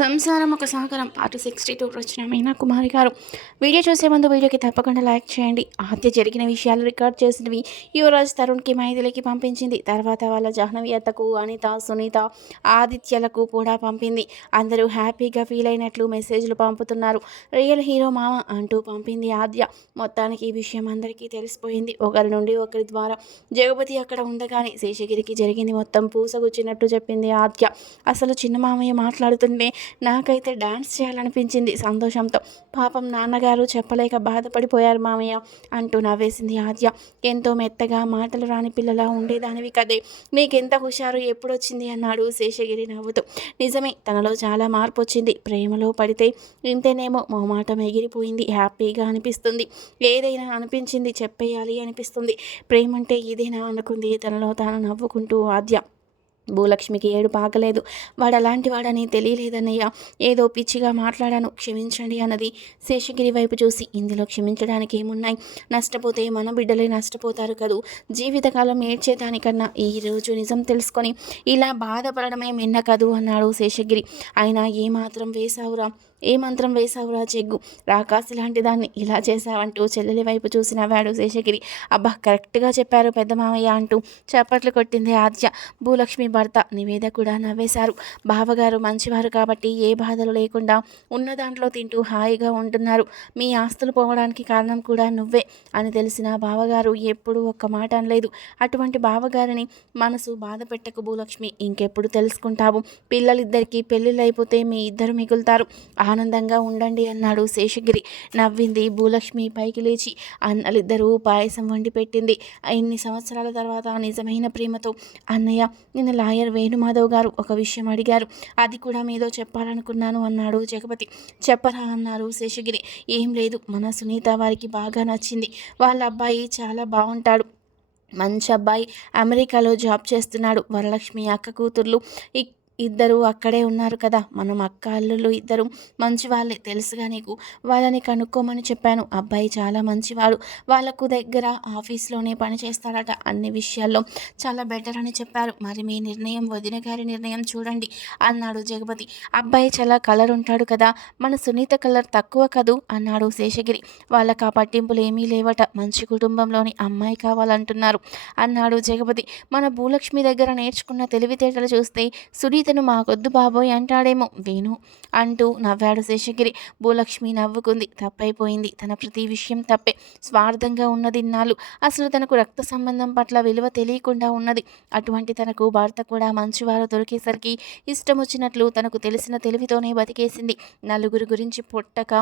సంసారం ఒక సాగరం. పార్ట్ సిక్స్టీ టూ వచ్చిన మీనా కుమారి గారు. వీడియో చూసే ముందు వీడియోకి తప్పకుండా లైక్ చేయండి. హత్య జరిగిన విషయాలు రికార్డ్ చేసినవి యువరాజ్ తరుణ్కి మైథిలికి పంపించింది. తర్వాత వాళ్ళ జాహ్నవి అత్తకు అనిత సునీత ఆదిత్యలకు కూడా పంపింది. అందరూ హ్యాపీగా ఫీల్ అయినట్లు మెసేజ్లు పంపుతున్నారు. రియల్ హీరో మామ అంటూ పంపింది ఆద్య. మొత్తానికి ఈ విషయం అందరికీ తెలిసిపోయింది. ఒకరి నుండి ఒకరి ద్వారా జగపతి అక్కడ ఉండగానే శేషగిరికి జరిగింది మొత్తం పూసగుచ్చినట్టు చెప్పింది ఆద్య. అసలు చిన్న మామయ్య మాట్లాడుతుండే నాకైతే డాన్స్ చేయాలనిపించింది సంతోషంతో. పాపం నాన్నగారు చెప్పలేక బాధపడిపోయారు మామయ్య అంటూ నవ్వేసింది ఆద్య. ఎంతో మెత్తగా మాటలు రాని పిల్లలా ఉండేదానివి కదే. నీకెంత హుషారు ఎప్పుడొచ్చింది అన్నాడు శేషగిరి నవ్వుతూ. నిజమే తనలో చాలా మార్పు వచ్చింది ప్రేమలో పడితే ఇంతేనేమో మొహమాటం ఎగిరిపోయింది. హ్యాపీగా అనిపిస్తుంది. ఏదైనా అనిపించింది చెప్పేయాలి అనిపిస్తుంది. ప్రేమంటే ఇదేనా అనుకుంది. తనలో తాను నవ్వుకుంటూ ఆద్య. భూలక్ష్మికి ఏడు పాకలేదు వాడు అలాంటి వాడని తెలియలేదన్నయ్య. ఏదో పిచ్చిగా మాట్లాడాను క్షమించండి అన్నది శేషగిరి వైపు చూసి ఇందులో క్షమించడానికి ఏమున్నాయి? నష్టపోతే మన బిడ్డలే నష్టపోతారు కదూ? జీవితకాలం ఏడ్చేదానికన్నా ఈ రోజు నిజం తెలుసుకొని ఇలా బాధపడడమే మిన్న కదూ? అన్నాడు శేషగిరి. అయినా ఏమాత్రం వేసావురా ఏ మంత్రం వేసావురా చెగ్గు రాకాసి లాంటి దాన్ని ఇలా చేశావంటూ చెల్లెలి వైపు చూసి నవ్వాడు శేషగిరి అబ్బా కరెక్ట్గా చెప్పారు పెద్ద మామయ్య అంటూ చప్పట్లు కొట్టింది ఆద్య. భూలక్ష్మి భర్త నివేద కూడా నవ్వేశారు. బావగారు మంచివారు కాబట్టి ఏ బాధలు లేకుండా ఉన్న దాంట్లో తింటూ హాయిగా ఉంటున్నారు. మీ ఆస్తులు పోవడానికి కారణం కూడా నువ్వే అని తెలిసిన బావగారు ఎప్పుడూ ఒక్క మాట అనలేదు. అటువంటి బావగారిని మనసు బాధ పెట్టకు భూలక్ష్మి ఇంకెప్పుడు తెలుసుకుంటావు. పిల్లలిద్దరికీ పెళ్ళిళ్ళు అయిపోతే మీ ఇద్దరు మిగులుతారు. ఆనందంగా ఉండండి అన్నాడు శేషగిరి. నవ్వింది. భూలక్ష్మి పైకి లేచి అన్నలిద్దరూ పాయసం వండి పెట్టింది. ఇన్ని సంవత్సరాల తర్వాత నిజమైన ప్రేమతో అన్నయ్య నిన్న లాయర్ వేణుమాధవ్ గారు ఒక విషయం అడిగారు. అది కూడా మీదో చెప్పాలనుకున్నాను అన్నాడు జగపతి. చెప్పరా అన్నారు శేషగిరి. ఏం లేదు. మన సునీత వారికి బాగా నచ్చింది. వాళ్ళ అబ్బాయి చాలా బాగుంటాడు. మంచి అబ్బాయి. అమెరికాలో జాబ్ చేస్తున్నాడు. వరలక్ష్మి అక్క కూతుర్లు. ఇద్దరు అక్కడే ఉన్నారు కదా. మనం అక్క అల్లులు ఇద్దరు మంచి వాళ్ళే తెలుసుగా నీకు? వాళ్ళని కనుక్కోమని చెప్పాను. అబ్బాయి చాలా మంచివాడు. వాళ్ళకు దగ్గర ఆఫీస్లోనే పని చేస్తాడట. అన్ని విషయాల్లో చాలా బెటర్ అని చెప్పారు. మరి మీ నిర్ణయం వదిన గారి నిర్ణయం చూడండి అన్నాడు జగపతి. అబ్బాయి చాలా కలర్ ఉంటాడు కదా. మన సునీత కలర్ తక్కువ కదూ? అన్నాడు శేషగిరి. వాళ్ళకి ఆ పట్టింపులు ఏమీ లేవట. మంచి కుటుంబంలోని అమ్మాయి కావాలంటున్నారు అన్నాడు జగపతి. మన భూలక్ష్మి దగ్గర నేర్చుకున్న తెలివితేటలు చూస్తే సునీత ఇతను మాకొద్దు బాబోయ్ అంటాడేమో. వేణు అంటూ నవ్వాడు శేషగిరి. భూలక్ష్మి నవ్వుకుంది. తప్పైపోయింది. తన ప్రతి విషయం తప్పే. స్వార్థంగా ఉన్నది ఇన్నాళ్ళు. అసలు తనకు రక్త సంబంధం పట్ల విలువ తెలియకుండా ఉన్నది. అటువంటి తనకు భర్త కూడా మంచివారు దొరికేసరికి ఇష్టం వచ్చినట్లు తనకు తెలిసిన తెలివితోనే బతికేసింది. నలుగురి గురించి పుట్టక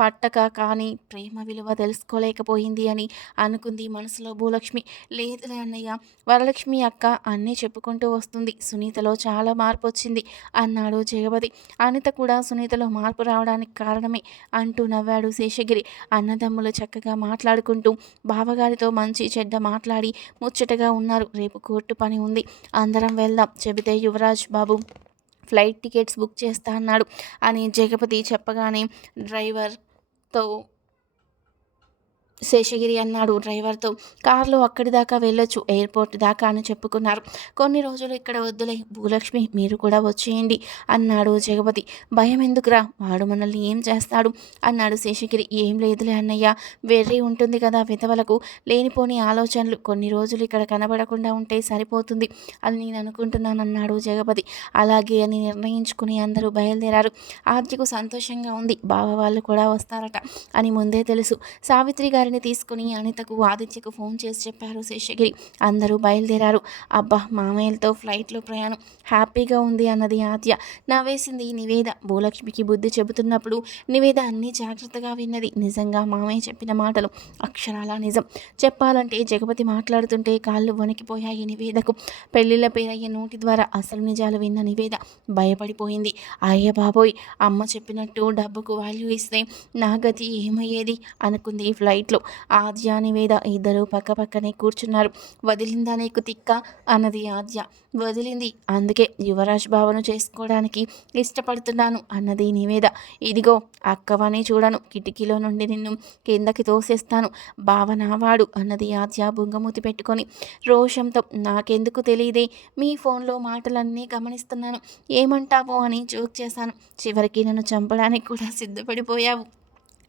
పట్టక కానీ ప్రేమ విలువ తెలుసుకోలేకపోయింది అని అనుకుంది మనసులో భూలక్ష్మి. లేదులే అన్నయ్య వరలక్ష్మి అక్క అన్నీ చెప్పుకుంటూ వస్తుంది. సునీతలో చాలా మార్పు వచ్చింది అన్నాడు జగపతి అనిత కూడా సునీతలో మార్పు రావడానికి కారణమే అంటూ నవ్వాడు శేషగిరి. అన్నదమ్ములు చక్కగా మాట్లాడుకుంటూ బావగారితో మంచి చెడ్డ మాట్లాడి ముచ్చటగా ఉన్నారు. రేపు కోర్టు పని ఉంది. అందరం వెళ్దాం చెబితే Yuvraj Babu. Flight tickets book చేస్తా అన్నాడు. అని జగపతి చెప్పగానే డ్రైవర్తో శేషగిరి అన్నాడు డ్రైవర్తో. కారులో అక్కడి దాకా వెళ్ళొచ్చు ఎయిర్పోర్ట్ దాకా అని చెప్పుకున్నారు. కొన్ని రోజులు ఇక్కడ వద్దులే భూలక్ష్మి మీరు కూడా వచ్చేయండి అన్నాడు జగపతి. భయం ఎందుకురా వాడు మనల్ని ఏం చేస్తాడు? అన్నాడు శేషగిరి. ఏం లేదులే అన్నయ్య వెర్రి ఉంటుంది కదా విధవలకు లేనిపోని ఆలోచనలు కొన్ని రోజులు ఇక్కడ కనబడకుండా ఉంటే సరిపోతుంది అని నేను అనుకుంటున్నాను అన్నాడు జగపతి. అలాగే అని నిర్ణయించుకుని అందరూ బయలుదేరారు. ఆద్యకు సంతోషంగా ఉంది బావ వాళ్ళు కూడా వస్తారట అని ముందే తెలుసు. సావిత్రి గారి గారిని తీసుకుని అనితకు ఆదిత్యకు ఫోన్ చేసి చెప్పారు శేషగిరి. అందరూ బయలుదేరారు. అబ్బా మామయ్యలతో ఫ్లైట్లో ప్రయాణం. హ్యాపీగా ఉంది అన్నది ఆద్య. నవ్వేసింది నివేద. భూలక్ష్మికి బుద్ధి చెబుతున్నప్పుడు నివేద అన్ని జాగ్రత్తగా విన్నది. నిజంగా మామయ్య చెప్పిన మాటలు అక్షరాల నిజం. చెప్పాలంటే జగపతి మాట్లాడుతుంటే కాళ్ళు వణికిపోయాయి నివేదకు. పెళ్ళిళ్ళ పేరయ్యే నోటి ద్వారా అసలు నిజాలు విన్న నివేద భయపడిపోయింది. అయ్య బాబోయ్ అమ్మ చెప్పినట్టు డబ్బుకు వాల్యూ ఇస్తే నా గతి ఏమయ్యేది? అనుకుంది ఫ్లైట్లో ఆద్య నివేద ఇద్దరు పక్క పక్కనే కూర్చున్నారు. వదిలిందా నీకు తిక్క? అన్నది ఆద్య. వదిలింది. అందుకే యువరాజ్ బావను చేసుకోవడానికి ఇష్టపడుతున్నాను అన్నది నివేద ఇదిగో అక్కవని చూడను. కిటికీలో నుండి నిన్ను కిందకి తోసేస్తాను. భావనావాడు అన్నది ఆద్య బుంగమూతి పెట్టుకొని. రోషంతో నాకెందుకు తెలియదే? మీ ఫోన్లో మాటలన్నీ గమనిస్తున్నాను. ఏమంటావో అని జోక్ చేశాను. చివరికి నన్ను చంపడానికి కూడా సిద్ధపడిపోయావు.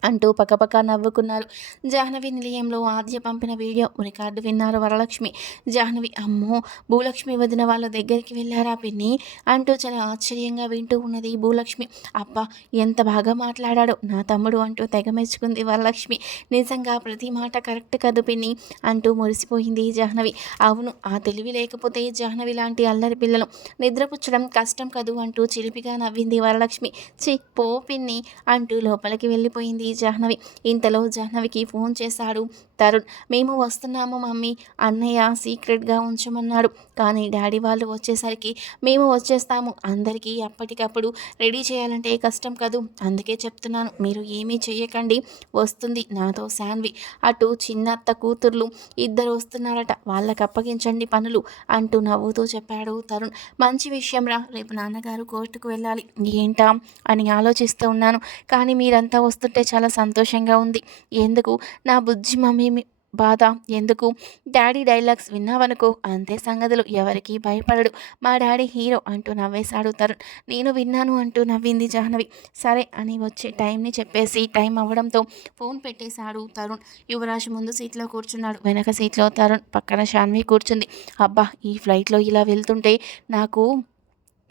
అంటూ పక్కపక్క నవ్వుకున్నారు. జాహ్నవి నిలయంలో ఆద్య పంపిన వీడియో రికార్డు విన్నారు వరలక్ష్మి. జాహ్నవి అమ్మో భూలక్ష్మి వదిన వాళ్ళ దగ్గరికి వెళ్ళారా పిన్ని? అంటూ చాలా ఆశ్చర్యంగా వింటూ ఉన్నది భూలక్ష్మి. అబ్బా ఎంత బాగా మాట్లాడాడో. నా తమ్ముడు అంటూ తెగ మెచ్చుకుంది వరలక్ష్మి. నిజంగా ప్రతి మాట కరెక్ట్ కదు పిన్ని? అంటూ మురిసిపోయింది జాహ్నవి. అవును ఆ తెలివి లేకపోతే జాహ్నవి లాంటి అల్లరి పిల్లలు నిద్రపుచ్చడం కష్టం కదూ అంటూ చిలిపిగా నవ్వింది వరలక్ష్మి. చి పో పిన్ని అంటూ లోపలికి వెళ్ళిపోయింది జాహ్నవి. ఇంతలో జాహ్నవికి ఫోన్ చేశాడు. తరుణ్ మేము వస్తున్నాము మమ్మీ. అన్నయ్య సీక్రెట్గా ఉంచమన్నాడు. కానీ డాడీ వాళ్ళు వచ్చేసరికి మేము వచ్చేస్తాము. అందరికీ అప్పటికప్పుడు రెడీ చేయాలంటే కష్టం కదూ? అందుకే చెప్తున్నాను. మీరు ఏమీ చేయకండి వస్తుంది నాతో శాన్వి. అటు చిన్నత్త కూతుర్లు ఇద్దరు వస్తున్నారట. వాళ్ళకి అప్పగించండి పనులు అంటూ నవ్వుతూ చెప్పాడు తరుణ్. మంచి విషయం రా. రేపు నాన్నగారు కోర్టుకు వెళ్ళాలి. ఏంటా? అని ఆలోచిస్తూ ఉన్నాను. కానీ మీరంతా వస్తుంటే చాలా చాలా సంతోషంగా ఉంది. ఎందుకు? నా బుజ్జి మమ్మీ బాధ. ఎందుకు? డాడీ డైలాగ్స్ విన్నావనుకో అంతే సంగతులు ఎవరికీ భయపడడు. మా డాడీ హీరో అంటూ నవ్వేశాడు తరుణ్ నేను విన్నాను అంటూ నవ్వింది జాహ్నవి. సరే అని వచ్చే టైంని చెప్పేసి టైం అవ్వడంతో ఫోన్ పెట్టేశాడు తరుణ్. యువరాజ్ ముందు సీట్లో కూర్చున్నాడు. వెనక సీట్లో తరుణ్ పక్కన షాన్వి కూర్చుంది. అబ్బా ఈ ఫ్లైట్లో ఇలా వెళ్తుంటే నాకు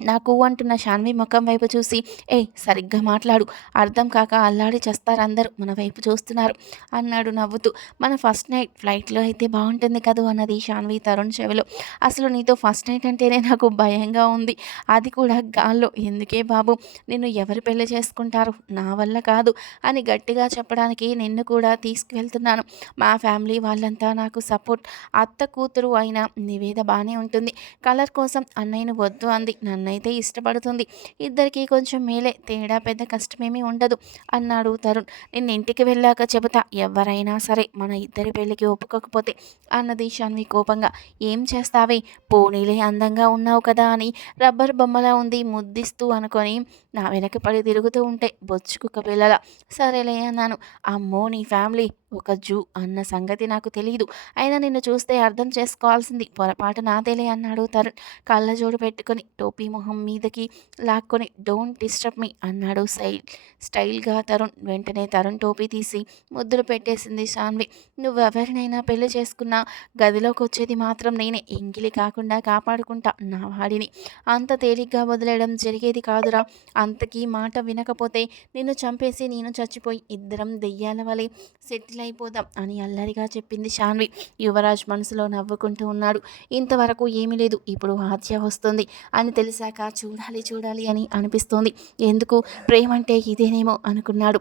నాకు అంటున్న శాన్వి ముఖం వైపు చూసి ఏ సరిగ్గా మాట్లాడు. అర్థం కాక అల్లాడి చేస్తారు అందరూ. మన వైపు చూస్తున్నారు. అన్నాడు నవ్వుతూ. మన ఫస్ట్ నైట్ ఫ్లైట్లో అయితే బాగుంటుంది కదూ? అన్నది శాన్వి తరుణ్ చెవిలో. అసలు నీతో ఫస్ట్ నైట్ అంటేనే నాకు భయంగా ఉంది. అది కూడా గాల్లో. ఎందుకే బాబు? నిన్ను ఎవరు పెళ్ళి చేసుకుంటారు? నా వల్ల కాదు అని గట్టిగా చెప్పడానికి నిన్ను కూడా తీసుకువెళ్తున్నాను. మా ఫ్యామిలీ వాళ్ళంతా నాకు సపోర్ట్. అత్త కూతురు అయిన నివేద బాగానే ఉంటుంది. కలర్ కోసం అన్నయ్యను వద్దు అంది. నన్ను అయితే ఇష్టపడుతుంది. ఇద్దరికి కొంచెం మేలే తేడా పెద్ద కష్టమేమీ ఉండదు అన్నాడు తరుణ్. నేను ఇంటికి వెళ్ళాక చెబుతా ఎవరైనా సరే మన ఇద్దరి పెళ్ళికి ఒప్పుకోకపోతే అన్నది షన్వి కోపంగా. ఏం చేస్తావే? పోనీలే అందంగా ఉన్నావు కదా అని రబ్బర్ బొమ్మలా ఉంది ముద్దిస్తూ అనుకొని నా వెనక పడి తిరుగుతూ ఉంటే బొచ్చుకుక్క పిల్లల సరేలే అన్నాను. అమ్మో నీ ఫ్యామిలీ ఒక జూ అన్న సంగతి నాకు తెలియదు అయినా నిన్ను చూస్తే అర్థం చేసుకోవాల్సింది. పొరపాటు నాదేలే అన్నాడు తరుణ్. కళ్ళజోడు పెట్టుకొని టోపీ మొహం మీదకి లాక్కొని డోంట్ డిస్టర్బ్ మీ అన్నాడు స్టైల్ స్టైల్గా తరుణ్. వెంటనే తరుణ్ టోపీ తీసి ముద్దులు పెట్టేసింది శాన్వి. నువ్వెవరినైనా పెళ్ళి చేసుకున్నా గదిలోకి వచ్చేది మాత్రం నేనే. ఎంగిలి కాకుండా కాపాడుకుంటా నా వాడిని. అంత తేలిగ్గా వదిలేయడం జరిగేది కాదురా. అంతకీ మాట వినకపోతే నిన్ను చంపేసి నేను చచ్చిపోయి ఇద్దరం దెయ్యాల వలె సెటిల్ అయిపోదాం అని అల్లరిగా చెప్పింది శాన్వి. యువరాజ్ మనసులో నవ్వుకుంటూ ఉన్నాడు. ఇంతవరకు ఏమీ లేదు ఇప్పుడు హత్య వస్తుంది అని తెలిసాక చూడాలి చూడాలి అని అనిపిస్తోంది. ఎందుకు? ప్రేమంటే ఇదేనేమో అనుకున్నాడు.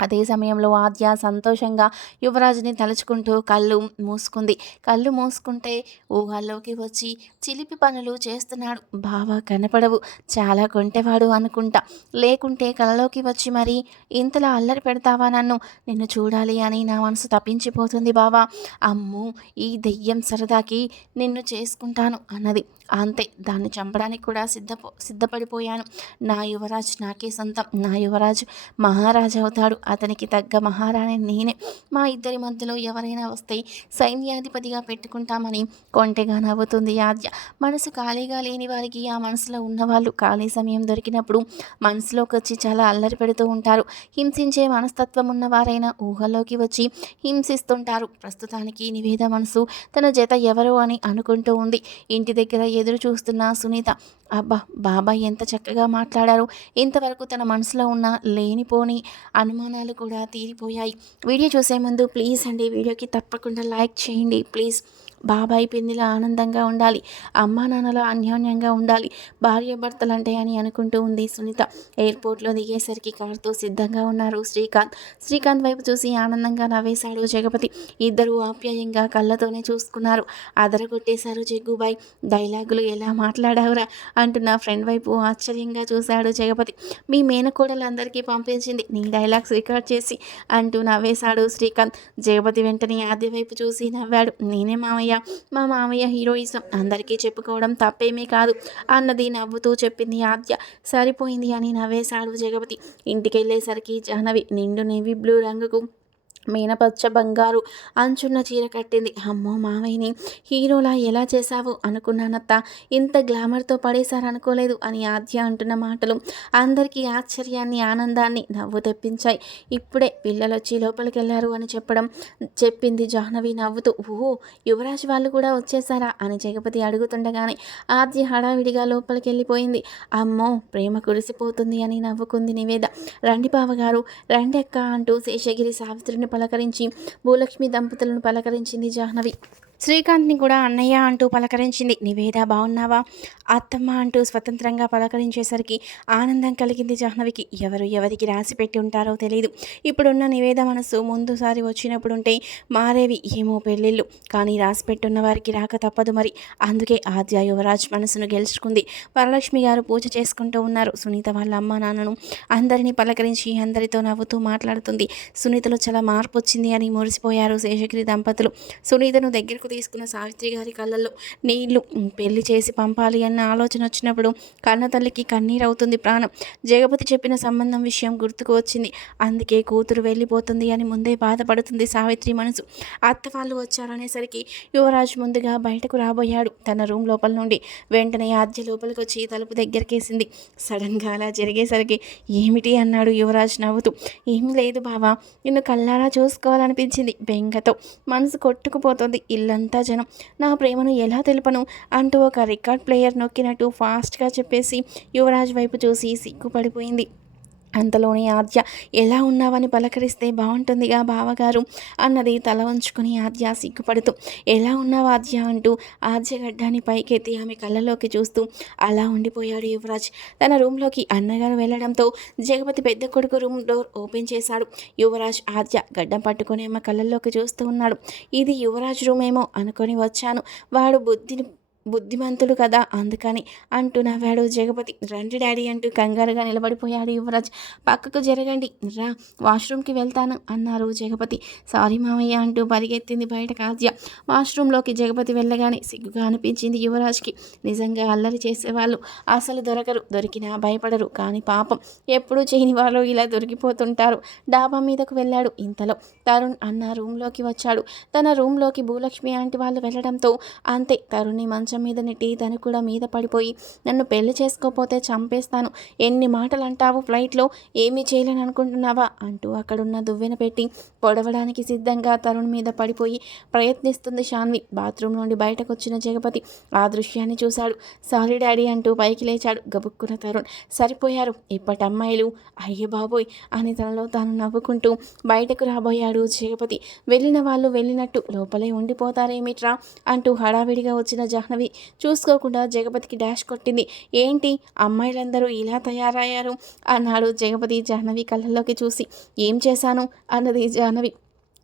అదే సమయంలో ఆద్య సంతోషంగా యువరాజుని తలుచుకుంటూ కళ్ళు మూసుకుంది. కళ్ళు మూసుకుంటే ఊహల్లోకి వచ్చి చిలిపి పనులు చేస్తున్నాడు. బావ కనపడవు. చాలా కొంటెవాడు అనుకుంటా. లేకుంటే కలలోకి వచ్చి మరి ఇంతలా అల్లరి పెడతావా నన్ను? నిన్ను చూడాలి అని నా మనసు తప్పించిపోతుంది బావా. అమ్మో ఈ దెయ్యం సరదాకి నిన్ను చేసుకుంటాను అన్నది. అంతే దాన్ని చంపడానికి కూడా సిద్ధపో సిద్ధపడిపోయాను. నా యువరాజు నాకే సొంతం. నా యువరాజు మహారాజు అవుతాడు అతనికి తగ్గ మహారాణి నేనే. మా ఇద్దరి మధ్యలో ఎవరైనా వస్తే సైన్యాధిపతిగా పెట్టుకుంటామని కొంటెగా నవ్వుతుంది ఆద్య. మనసు ఖాళీగా లేని వారికి ఆ మనసులో ఉన్నవాళ్ళు ఖాళీ సమయం దొరికినప్పుడు మనసులోకి వచ్చి చాలా అల్లరి పెడుతూ ఉంటారు. హింసించే మనస్తత్వం ఉన్నవారైనా ఊహలోకి వచ్చి హింసిస్తుంటారు. ప్రస్తుతానికి నివేద మనసు తన జత ఎవరు అని అనుకుంటూ ఉంది. ఇంటి దగ్గర ఎదురు చూస్తున్న సునీత అబ్బా బాబాయ్ ఎంత చక్కగా మాట్లాడారు. ఇంతవరకు తన మనసులో ఉన్న లేనిపోని అనుమానం అనుమానాలు కూడా తీరిపోయాయి. వీడియో చూసే ముందు ప్లీజ్ అండి వీడియోకి తప్పకుండా లైక్ చేయండి. ప్లీజ్. బాబాయ్ పిన్నిలా ఆనందంగా ఉండాలి. అమ్మా నాన్నల అన్యోన్యంగా ఉండాలి. భార్యాభర్తలంటే అని అనుకుంటూ ఉంది సునీత. ఎయిర్పోర్ట్లో దిగేసరికి కారుతో సిద్ధంగా ఉన్నారు శ్రీకాంత్. శ్రీకాంత్ వైపు చూసి ఆనందంగా నవ్వేశాడు జగపతి. ఇద్దరు ఆప్యాయంగా కళ్ళతోనే చూసుకున్నారు. అదరగొట్టేశారు జగ్గుబాయ్. డైలాగులు ఎలా మాట్లాడావురా అంటూ నా ఫ్రెండ్ వైపు ఆశ్చర్యంగా చూశాడు జగపతి. మీ మేనకోడలందరికీ పంపించింది. నీ డైలాగ్స్ రికార్డ్ చేసి అంటూ నవ్వేశాడు శ్రీకాంత్. జగపతి వెంటనే ఆది వైపు చూసి నవ్వాడు. నేనే మామయ్య మా మామయ్య హీరోయిజం అందరికీ చెప్పుకోవడం తప్పేమీ కాదు. అన్నది నవ్వుతూ చెప్పింది ఆద్య. సరిపోయింది అని నవ్వేశాడు జగపతి. ఇంటికి వెళ్ళేసరికి జాహ్నవి నిండు నేవి బ్లూ రంగుకు మీనపచ్చ బంగారు అంచున్న చీర కట్టింది. అమ్మో మావయ్యని హీరోలా ఎలా చేశావు? అనుకున్నానత్త. ఇంత గ్లామర్తో పడేశారనుకోలేదు అని ఆద్య అంటున్న మాటలు అందరికీ ఆశ్చర్యాన్ని ఆనందాన్ని నవ్వు తెప్పించాయి. ఇప్పుడే పిల్లలు వచ్చి లోపలికి వెళ్ళారు అని చెప్పడం చెప్పింది జాహ్నవి నవ్వుతూ. ఓహో యువరాజ్ వాళ్ళు కూడా వచ్చేసారా అని జగపతి అడుగుతుండగానే ఆద్య హడావిడిగా లోపలికి వెళ్ళిపోయింది అమ్మో ప్రేమ కురిసిపోతుంది అని నవ్వుకుంది నివేద. రండి బావగారు రండి అక్క అంటూ శేషగిరి సావిత్రిని పలకరించి భూలక్ష్మి దంపతులను పలకరించింది జాహ్నవి శ్రీకాంత్ని కూడా అన్నయ్య అంటూ పలకరించింది. నివేద బాగున్నావా అత్తమ్మ అంటూ స్వతంత్రంగా పలకరించేసరికి ఆనందం కలిగింది జాహ్నవికి. ఎవరు ఎవరికి రాసి పెట్టి ఉంటారో తెలియదు ఇప్పుడున్న నివేద మనసు ముందుసారి వచ్చినప్పుడుంటే మారేవి ఏమో పెళ్ళిళ్ళు. కానీ రాసి పెట్టున్న వారికి రాక తప్పదు మరి. అందుకే ఆద్య యువరాజ్ మనసును గెలుచుకుంది. వరలక్ష్మి గారు పూజ చేసుకుంటూ ఉన్నారు. సునీత వాళ్ళ అమ్మ నాన్నను అందరినీ పలకరించి అందరితో నవ్వుతూ మాట్లాడుతుంది. సునీతలో చాలా మార్పు వచ్చింది అని మురిసిపోయారు శేషగిరి దంపతులు. సునీతను దగ్గరకు తీసుకున్న సావిత్రి గారి కళ్ళల్లో నీళ్ళు పెళ్ళి చేసి పంపాలి అన్న ఆలోచన వచ్చినప్పుడు కన్న తల్లికి కన్నీరు అవుతుంది ప్రాణం. జగపతి చెప్పిన సంబంధం విషయం గుర్తుకు వచ్చింది. అందుకే కూతురు వెళ్ళిపోతుంది అని ముందే బాధపడుతుంది సావిత్రి మనసు. అత్త వాళ్ళు వచ్చారనేసరికి యువరాజ్ ముందుగా బయటకు రాబోయాడు. తన రూమ్ లోపల నుండి వెంటనే ఆద్య లోపలికి వచ్చి తలుపు దగ్గరికేసింది. సడన్గా అలా జరిగేసరికి ఏమిటి అన్నాడు యువరాజ్ నవ్వుతూ. ఏం లేదు బావా నిన్ను కళ్ళారా చూసుకోవాలనిపించింది బెంగతో. మనసు కొట్టుకుపోతుంది. ఇల్లు ఇదంతా జనం నా ప్రేమను ఎలా తెలుపను? అంటూ ఒక రికార్డ్ ప్లేయర్ నొక్కినట్టు ఫాస్ట్గా చెప్పేసి యువరాజ్ వైపు చూసి సిగ్గుపడిపోయింది. అంతలోని ఆద్య ఎలా ఉన్నావని పలకరిస్తే బాగుంటుందిగా బావగారు అన్నది తల వంచుకుని ఆద్య సిగ్గుపడుతూ ఎలా ఉన్నావు ఆద్య అంటూ ఆద్య గడ్డాన్ని పైకెత్తి ఆమె కళ్ళలోకి చూస్తూ అలా ఉండిపోయాడు యువరాజ్. తన రూమ్లోకి అన్నగారు వెళ్ళడంతో జగపతి పెద్ద కొడుకు రూమ్ డోర్ ఓపెన్ చేశాడు. యువరాజ్ ఆద్య గడ్డం పట్టుకొని ఆమె కళ్ళల్లోకి చూస్తూ ఉన్నాడు. ఇది యువరాజ్ రూమ్ ఏమో అనుకొని వచ్చాను. వాడు బుద్ధిని బుద్ధిమంతుడు కదా అందుకని అంటూ నవ్వాడు జగపతి. రండి డాడీ అంటూ కంగారుగా నిలబడిపోయాడు యువరాజ్. పక్కకు జరగండి రా వాష్రూమ్కి వెళ్తాను అన్నారు జగపతి. సారీ మామయ్య అంటూ పరిగెత్తింది బయట కాద్య వాష్రూమ్లోకి జగపతి వెళ్ళగానే సిగ్గుగా అనిపించింది యువరాజ్కి. నిజంగా అల్లరి చేసేవాళ్ళు అసలు దొరకరు దొరికినా భయపడరు. కానీ పాపం ఎప్పుడూ చేయని వాళ్ళు ఇలా దొరికిపోతుంటారు. డాబా మీదకు వెళ్ళాడు ఇంతలో. తరుణ్ అన్న రూమ్లోకి వచ్చాడు. తన రూమ్లోకి భూలక్ష్మి ఆంటీ వాళ్ళు వెళ్ళడంతో అంతే తరుణ్ని మంచం మంచం మీద నెట్టి తను కూడా మీద పడిపోయి నన్ను పెళ్ళి చేసుకోపోతే చంపేస్తాను. ఎన్ని మాటలు అంటావు ఫ్లైట్లో? ఏమీ చేయలేని అనుకుంటున్నావా? అంటూ అక్కడున్న దువ్వెన పెట్టి పొడవడానికి సిద్ధంగా తరుణ్ మీద పడిపోయి ప్రయత్నిస్తుంది షాన్వి బాత్రూమ్ నుండి బయటకు వచ్చిన జగపతి ఆ దృశ్యాన్ని చూశాడు. సారీ డాడీ అంటూ పైకి లేచాడు గబుక్కున తరుణ్. సరిపోయారు. ఇప్పటి అమ్మాయిలు అయ్యే బాబోయ్ అని తనలో తాను నవ్వుకుంటూ బయటకు రాబోయాడు జగపతి. వెళ్ళిన వాళ్ళు వెళ్ళినట్టు లోపలే ఉండిపోతారేమిట్రా? అంటూ హడావిడిగా వచ్చిన జాహ్నవి చూసుకోకుండా జగపతికి డాష్ కొట్టింది. ఏంటి? అమ్మాయిలందరూ ఇలా తయారయ్యారు? అన్నాడు జగపతి జాహ్నవి కళ్ళల్లోకి చూసి. ఏం చేశాను? అన్నది జాహ్నవి.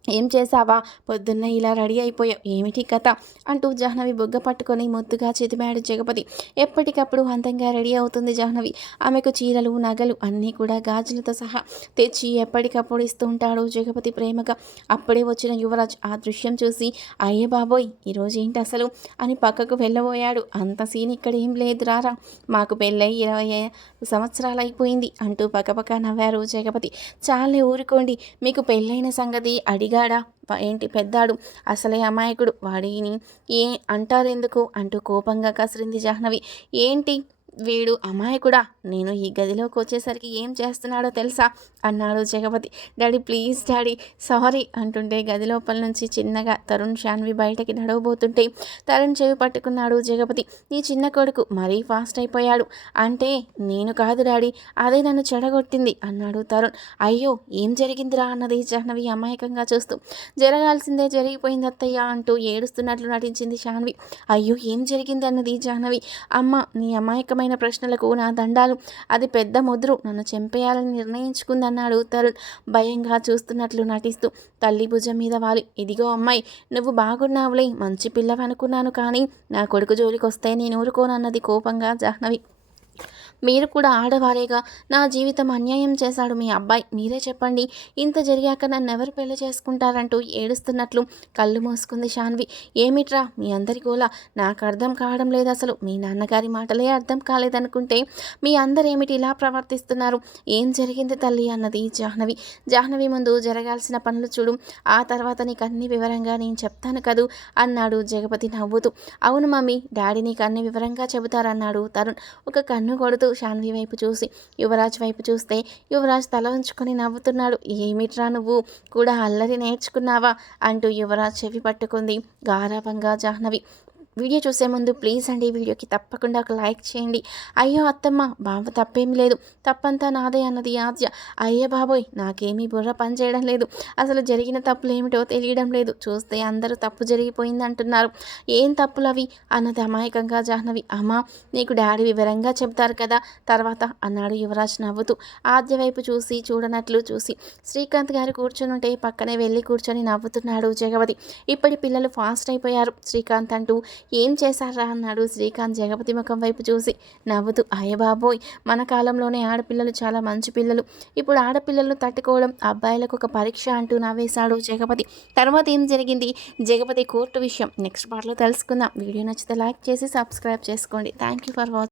ఏం చేసావా పొద్దున్న ఇలా రెడీ అయిపోయావు. ఏమిటి కథ? అంటూ జాహ్నవి బొగ్గ పట్టుకొని ముద్దుగా చెదిమాడు జగపతి ఎప్పటికప్పుడు అందంగా రెడీ అవుతుంది జాహ్నవి. ఆమెకు చీరలు నగలు అన్నీ కూడా గాజులతో సహా తెచ్చి ఎప్పటికప్పుడు ఇస్తుంటాడు జగపతి ప్రేమగా. అప్పుడే వచ్చిన యువరాజ్ ఆ దృశ్యం చూసి అయ్యే బాబోయ్ ఈరోజు ఏంటి అసలు? అని పక్కకు వెళ్ళబోయాడు. అంత సీన్ ఇక్కడ ఏం లేదు రారా మాకు పెళ్ళై ఇరవై సంవత్సరాలు అయిపోయింది అంటూ పక్కపక్క నవ్వారు జగపతి. చాలే ఊరుకోండి మీకు పెళ్ళైన సంగతి అడిగి అడిగాడా ఏంటి పెద్దాడు? అసలే అమాయకుడు. వాడిని ఏ అంటారెందుకు? అంటూ కోపంగా కసిరింది జాహ్నవి. ఏంటి? వీడు అమాయకుడా? నేను ఈ గదిలోకి వచ్చేసరికి ఏం చేస్తున్నాడో తెలుసా? అన్నాడు Jagapathi. Daddy please daddy sorry అంటుంటే గది లోపల నుంచి చిన్నగా తరుణ్ శాన్వి బయటకి నడవబోతుంటే తరుణ్ చెవి పట్టుకున్నాడు జగపతి. నీ చిన్న కొడుకు మరీ ఫాస్ట్ అయిపోయాడు. అంటే నేను కాదు డాడీ అదే నన్ను చెడగొట్టింది అన్నాడు తరుణ్. అయ్యో ఏం జరిగిందిరా అన్నది జాహ్నవి అమాయకంగా చూస్తూ. జరగాల్సిందే జరిగిపోయింది అత్తయ్య అంటూ ఏడుస్తున్నట్లు నటించింది శాన్వి అయ్యో ఏం జరిగింది అన్నది జాహ్నవి అమ్మ నీ అమాయకమైన ప్రశ్నలకు నా దండాలు. అది పెద్ద ముద్రు. నన్ను చంపేయాలని నిర్ణయించుకుందన్నాడు తరుణ్. భయంగా చూస్తున్నట్లు నటిస్తూ తల్లి భుజం మీద వాలి. ఇదిగో అమ్మాయి నువ్వు బాగున్నావులే. మంచి పిల్లవనుకున్నాను కానీ నా కొడుకు జోలికొస్తే నేను ఊరుకోనన్నది కోపంగా జాహ్నవి. మీరు కూడా ఆడవారేగా నా జీవితం అన్యాయం చేశాడు మీ అబ్బాయి. మీరే చెప్పండి. ఇంత జరిగాక నన్ను ఎవరు పెళ్ళి చేసుకుంటారంటూ ఏడుస్తున్నట్లు కళ్ళు మూసుకుంది శాన్వి. ఏమిట్రా మీ అందరి గోలా? నాకు అర్థం కావడం లేదు అసలు. మీ నాన్నగారి మాటలే అర్థం కాలేదనుకుంటే మీ అందరేమిటి ఇలా ప్రవర్తిస్తున్నారు? ఏం జరిగింది తల్లి? అన్నది జాహ్నవి. జాహ్నవి ముందు జరగాల్సిన పనులు చూడు. ఆ తర్వాత నీకు అన్ని వివరంగా నేను చెప్తాను కదూ? అన్నాడు జగపతి నవ్వుతూ. అవును మమ్మీ డాడీ నీకు అన్ని వివరంగా చెబుతారన్నాడు తరుణ్. ఒక కన్ను కొడుతూ శాన్వి వైపు చూసి యువరాజ్ వైపు చూస్తే యువరాజ్ తల ఉంచుకొని నవ్వుతున్నాడు. ఏమిట్రా నువ్వు? కూడా అల్లరి నేర్చుకున్నావా? అంటూ యువరాజ్ చెవి పట్టుకుంది గారాభంగా జాహ్నవి. వీడియో చూసే ముందు ప్లీజ్ అండి వీడియోకి తప్పకుండా ఒక లైక్ చేయండి. అయ్యో అత్తమ్మ బావ తప్పేం లేదు. తప్పంతా నాదే అన్నది ఆద్య. అయ్యే బాబోయ్ నాకేమీ బుర్ర పని చేయడం లేదు. అసలు జరిగిన తప్పులు ఏమిటో తెలియడం లేదు. చూస్తే అందరూ తప్పు జరిగిపోయింది అంటున్నారు. ఏం తప్పులు అవి? అన్నది అమాయకంగా జాహ్నవి. అమ్మా నీకు డాడీ వివరంగా చెబుతారు కదా. తర్వాత అన్నాడు యువరాజ్ నవ్వుతూ. ఆద్య వైపు చూసి చూడనట్లు చూసి. శ్రీకాంత్ గారు కూర్చొని ఉంటే పక్కనే వెళ్ళి కూర్చొని నవ్వుతున్నాడు జగవతి. ఇప్పటి పిల్లలు ఫాస్ట్ అయిపోయారు. శ్రీకాంత్ అంటూ ఏం చేశారా అన్నాడు శ్రీకాంత్ జగపతి ముఖం వైపు చూసి. నవ్వుతూ అయ్యబాబోయ్ మన కాలంలోనే ఆడపిల్లలు చాలా మంచి పిల్లలు. ఇప్పుడు ఆడపిల్లలను తట్టుకోవడం అబ్బాయిలకు ఒక పరీక్ష అంటూ నవ్వేశాడు జగపతి. తర్వాత ఏం జరిగింది? జగపతి కోర్టు విషయం. నెక్స్ట్ పార్ట్లో తెలుసుకుందాం. వీడియో నచ్చితే లైక్ చేసి సబ్స్క్రైబ్ చేసుకోండి. Thank you for watching